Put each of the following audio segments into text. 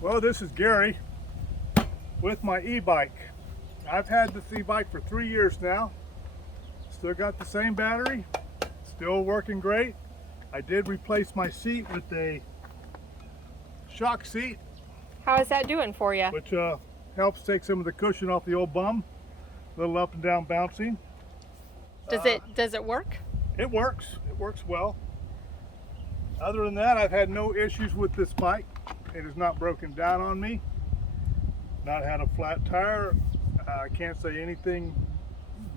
Well, this is Gary with my e-bike. I've had this e-bike for 3 years now. Still got the same battery, still working great. I did replace my seat with a shock seat. How is that doing for you? Which helps take some of the cushion off the old bum. A little up and down bouncing. Does it work? It works. It works well. Other than that, I've had no issues with this bike. It has not broken down on me. Not had a flat tire. I can't say anything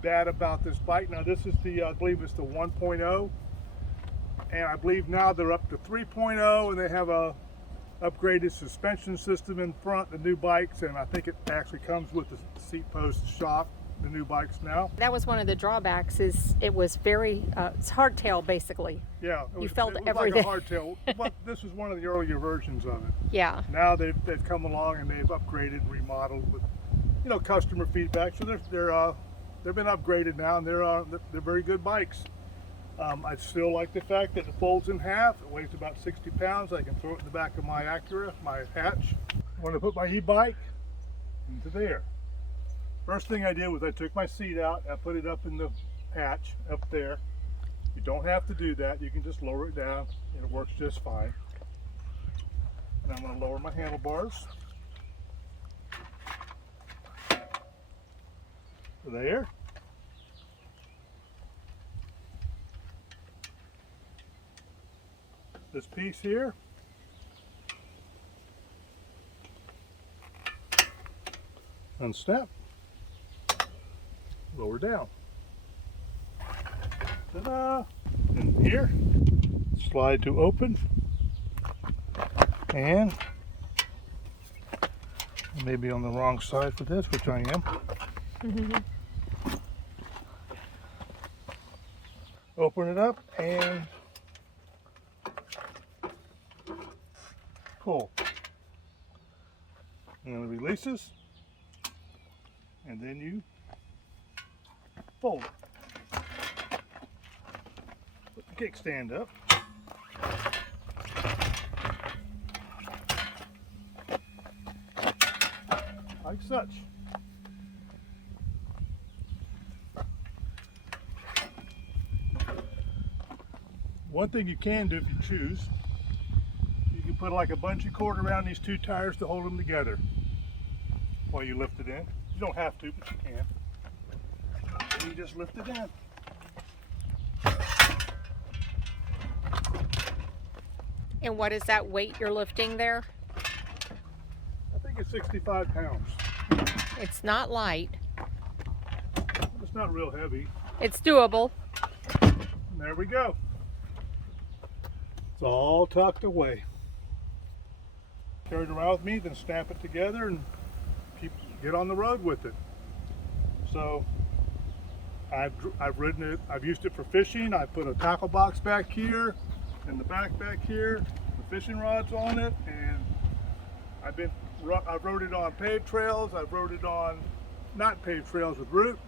bad about this bike. Now this is the, I believe it's the 1.0. And I believe now they're up to 3.0 and they have a upgraded suspension system in front, the new bikes, and I think it actually comes with the seat post shock, the new bikes now. That was one of the drawbacks, is it was very, it's hardtail basically. Yeah, you felt it was everything. like a hardtail, but this was one of the earlier versions of it. Yeah. Now they've come along and they've upgraded, remodeled with, you know, customer feedback. So they've been upgraded now, and they're very good bikes. I still like the fact that it folds in half. It weighs about 60 pounds. I can throw it in the back of my Acura, my hatch. I want to put my e-bike into there. First thing I did was I took my seat out. I put it up in the hatch up there. You don't have to do that. You can just lower it down and it works just fine. And I'm going to lower my handlebars. There. This piece here, unstep, lower down. Ta-da! And here, slide to open, and maybe on the wrong side for this, which I am. Open it up and pull, and it releases, and then you fold it. Put the kickstand up, like such. One thing you can do if you choose, you can put like a bungee cord around these two tires to hold them together while you lift it in. You don't have to, but you can. You just lift it in. And what is that weight you're lifting there? I think it's 65 pounds. It's not light. It's not real heavy. It's doable. And there we go. It's all tucked away. Carry it around with me, then snap it together and get on the road with it. So I've ridden it. I've used it for fishing. I put a tackle box back here, and the back here, the fishing rods on it, and I've rode it on paved trails. I've rode it on not paved trails with roots,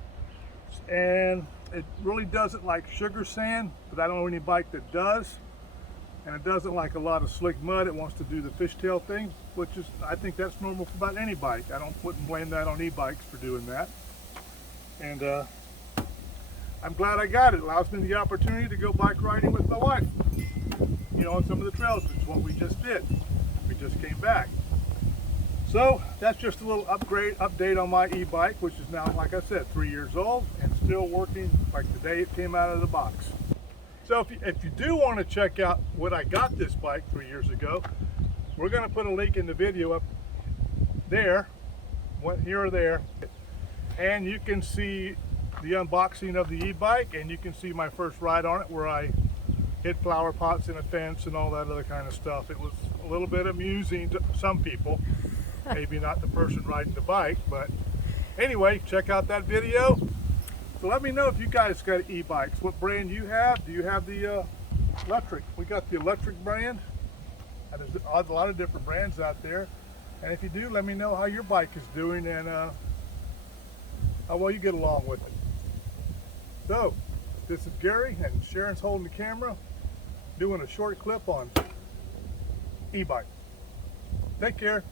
and it really doesn't like sugar sand, but I don't know any bike that does. And it doesn't like a lot of slick mud. It wants to do the fishtail thing, which is, I think that's normal for about any bike. Wouldn't blame that on e-bikes for doing that. And I'm glad I got it. It allows me the opportunity to go bike riding with my wife, you know, on some of the trails, which is what we just did. We just came back. So that's just a little update on my e-bike, which is now, like I said, 3 years old and still working like the day it came out of the box. So if you do want to check out what I got this bike 3 years ago, we're going to put a link in the video up there, here or there, and you can see the unboxing of the e-bike, and you can see my first ride on it where I hit flower pots in a fence and all that other kind of stuff. It was a little bit amusing to some people, maybe not the person riding the bike, but anyway, check out that video. So let me know if you guys got e-bikes, what brand you have. Do you have the LECTRIC? We got the LECTRIC brand. There's a lot of different brands out there. And if you do, let me know how your bike is doing and how well you get along with it. So, this is Gary, and Sharon's holding the camera, doing a short clip on e-bike. Take care.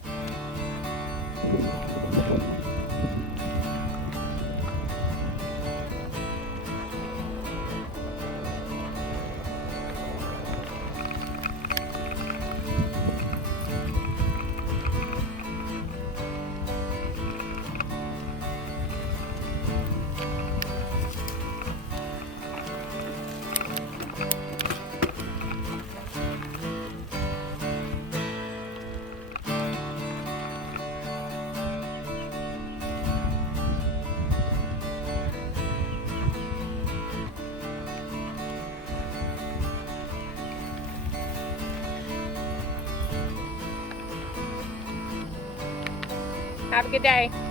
Have a good day.